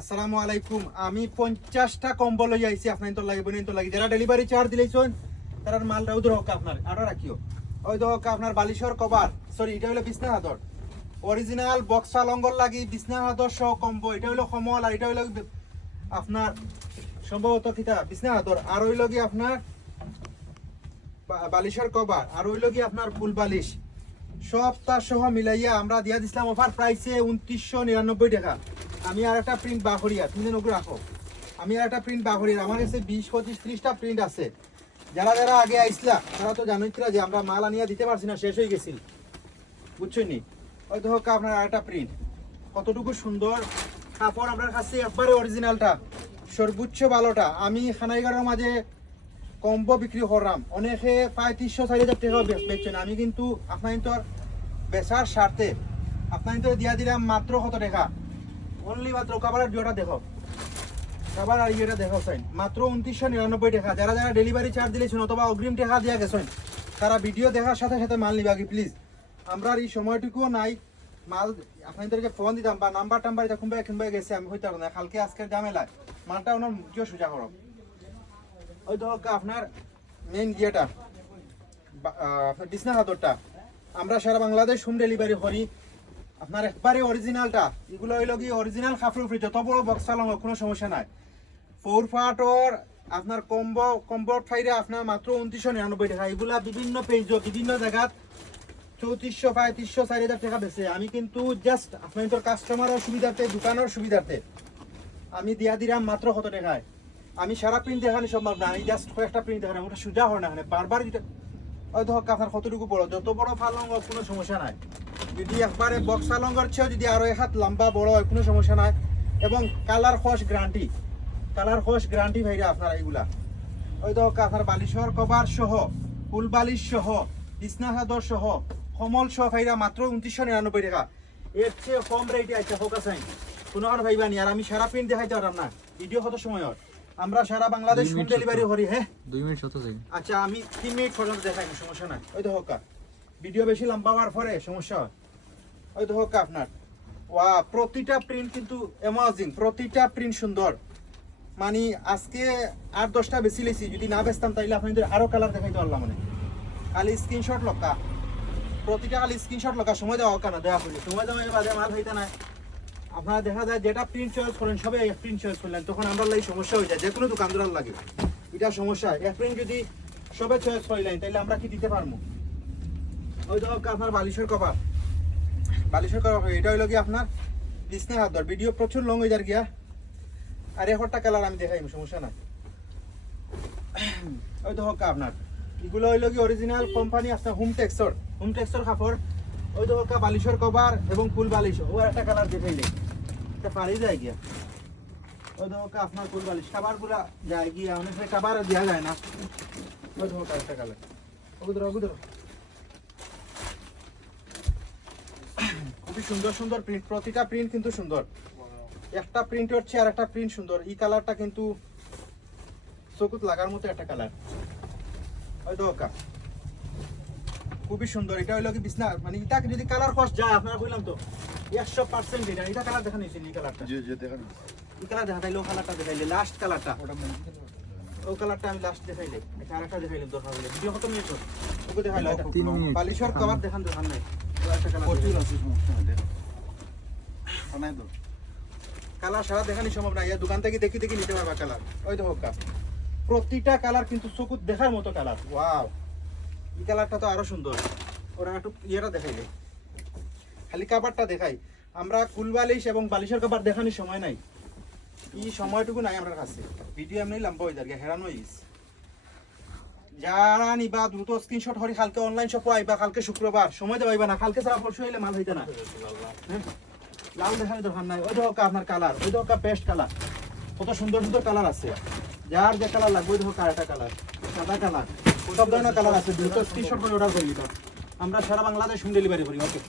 আসসালামু আলাইকুম। আমি 50টা কম্বল লই আইছি আপনার তো লাগবে না তো লাগি যারা ডেলিভারি চার্জ দিলেছেন তার মালটা উদর হোক আপনার আরো রাখিও ওই তো হোক আপনার বালিশর কভার সরি এটা হলো বিছনা হাদর অরিজিনাল বক্সা লঙ্গর লাগি বিছনা হাদর সহ কম্বো এটা হলো কমল আর এটা হলো আপনার সম্ভবত কিতা বিছনা হাদর আর হইল কি আপনার বালিশর কভার আর হইল কি আপনার ফুল বালিশ সবটা সহ মিলাইয়া আমরা দিয়া দিছিলাম অফার প্রাইসে 2999 টাকা। আমি আর একটা প্রিন্ট বাহরিয়া তুমি নগর রাখো আমি আর একটা প্রিন্ট বাহরিয়া আমার কাছে 20-25-30টা প্রিন্ট আছে। যারা যারা আগে আইসলা তারা তো জানোই যে আমরা মাল আনিয়া দিতে পারছি না, শেষ হয়ে গেছিল বুঝছেন নি। ওই দেখো আপনার আর একটা প্রিন্ট কতটুকু সুন্দর কাপড় আপনার কাছে একবারে অরিজিনালটা সর্বোচ্চ ভালোটা। আমি খানাইগারের মাঝে কম্বো বিক্রি করলাম অনেকে 3500-4000 টাকা বেচছেন, আমি কিন্তু আপনার তো বেচার স্বার্থে আপনার তো দিয়া দিলাম মাত্র কত টাকা অনলি মাত্র কাবারের জোড়া দেখো কাবার আর ইয়েটা দেখো চাই মাত্র 2999 টাকা। যারা যারা ডেলিভারি চার্জ দিলেছেন অথবা অগ্রিম টাকা দিয়া গেছেন তারা ভিডিও দেখার সাথে সাথে মাল নিবা কি প্লিজ। আমরা এই সময়টুকুও নাই মাল আপনাদেরকে ফোন দিতাম বা নাম্বার টাম্বার এটা কিনবা গেছে আমি হইতে পারবো না কালকে আজকের ঝামেলায় মালটা ওনার মুখিও সোজা করো। ওই তো আপনার মেইন ইয়েটা আপনার বিছনা হাদরটা আমরা সারা বাংলাদেশ হোম ডেলিভারি করি আপনার একবারে অরিজিনালটা। এগুলো হইল কি অরিজিনাল কাপড় উপরে যত বড় বক্স চালানো কোনো সমস্যা নাই। 4 ফাটর আপনার কম্বো ফাইরে আপনার মাত্র 2999 টাকা। এগুলা বিভিন্ন পেজ বিভিন্ন জায়গাত 3400-3500-4000 টাকা বেছে। আমি কিন্তু জাস্ট আপনাদের কাস্টমারের সুবিধার্থে দোকানের সুবিধার্থে আমি দিয়া দিলাম মাত্র কত টাকায়। আমি সারা প্রিন্ট দেখানো সম্ভব না, আমি জাস্ট কয়েকটা প্রিন্ট দেখানো ওটা সোজা হয় না বারবার যেটা ওই ধর আপনার কতটুকু বড় যত বড় ফালঙ্গ কোনো সমস্যা নাই। যদি একবারে বক্সা লঙ্গর চেয়েও যদি আরো এক হাত লম্বা বড় হয় কোনো সমস্যা নাই। এবং কালার খস গ্যারান্টি ভাইরা আপনার এইগুলা ওই তো আপনার বালিশর কভার সহ ফুল বালিশ সহ বিছনা চাদর সহ কমল সহ ভাইরা মাত্র 2999 টাকা। এর চেয়ে কম রেটে আছে ফোকাস আইন কোনো আর ভাইবা নি। আর আমি সারা প্রিন্ট দেখাইতে পারলাম না, ভিডিও কত সময় হয় আমরা সারা বাংলাদেশ হোম ডেলিভারি করি। হ্যাঁ 2 মিনিট হতে যাই আচ্ছা আমি 3 মিনিট পর্যন্ত দেখাই সমস্যা নাই। ওই তো হোকা ভিডিও বেশি লম্বা হওয়ার পরে সমস্যা হয়। ওই তো হোক আপনার ওয়া প্রতিটা প্রিন্ট কিন্তু অ্যামাজিং, প্রতিটা প্রিন্ট সুন্দর। মানে আজকে 8-10টা বেশি লেছি যদি না বেচতাম তাইলে আপনাদের আরো কালার দেখাইতে পারলাম মানে খালি স্ক্রিনশট লক্কা প্রতিটা খালি স্ক্রিনশট লক্কা সময় দেওয়া কেন দেওয়া করলে সময় দেওয়া বাদে মাল হইতে নাই। আপনারা দেখা যায় যেটা প্রিন্ট চয়েস করেন সবাই এক প্রিন্ট চয়েস করলেন তখন আমরা লাগে সমস্যা হয়ে যায় যে কোনো দোকানদার লাগে এটা সমস্যা। এক প্রিন্ট যদি সবাই চয়েস করলেন তাইলে আমরা কি দিতে পারবো। ওই তো আপনার বালিশের কভার এটা হইল কি আপনার বিছনা হাদর ভিডিও প্রচুর লং হয়ে যার গিয়া আর একটা কালার আমি দেখাই সমস্যা নাই। ওই তো হোক আপনার এগুলো হইল কি অরিজিনাল কোম্পানি আপনার হোম টেক্সর কাপড়। ওই তো হোক বালিশের কভার এবং ফুল বালিশ ও একটা কালার দেখাইলে এটা পারি যায় গিয়া। ওই তো হোক আপনার ফুল বালিশ কাবার গুলা যায় গিয়া অনেক কাবার দেওয়া যায় না। ওই তো হোক একটা কালার ওগুলো খুবই সুন্দর প্রিন্ট, প্রতিটা প্রিন্ট কিন্তু সুন্দর। একটা প্রিন্ট হচ্ছে আর একটা প্রিন্ট সুন্দর। এই কালারটা কিন্তু চকুত লাগার মতো একটা কালার। ওই তো খুবই সুন্দর। এটা হইলো কি বিছনা মানে এটা যদি কালার খস যায় আপনারা কইলাম তো 100% এটা কালার দেখা নিছেন এই কালারটা জি দেখেন এই কালার দেখা তাইলে ও কালারটা দেখাইলে লাস্ট কালারটা ও কালারটা আমি লাস্ট দেখাইলে এটা আরেকটা দেখাইলে দরকার হলে ভিডিও কত মিনিট ওকে দেখাইলো বালিশর কভার দেখান দেখান নাই কালার সারা দেখানি সম্ভব না, দোকান থেকে দেখি নিতে পারবা কালার। ওই তো হোক প্রতিটা কালার কিন্তু চকুত দেখার মতো কালার। ওয়াও এই কালারটা তো আরো সুন্দর। ওরা একটু ইয়েটা দেখাইলে খালি কাবারটা দেখাই আমরা কুলবালিশ এবং বালিশের কাবার দেখানোর সময় নাই, এই সময়টুকু নাই আমার কাছে। ভিডিও এমনি লম্বা হয়ে যায় হেরানো হইস। যারা নিবা দ্রুত স্ক্রিনশট হরি কালকে অনলাইন শপ আইবা কালকে শুক্রবার সময় দেবাইবা না কালকে ছাড়া পরশু হইলে মাল হইতে না। লাল দেখানোর দরকার নাই। ওই ধোকা আপনার কালার ওই ধোকা পেস্ট কালার কত সুন্দর কালার আছে। যার যে কালার লাগবে ওই ধোকা একটা কালার সাদা কালার সব ধরনের কালার আছে। দ্রুত স্ক্রিনশট করে অর্ডার করে দিতে আমরা সারা বাংলাদেশ হোম ডেলিভারি করি। ওকে।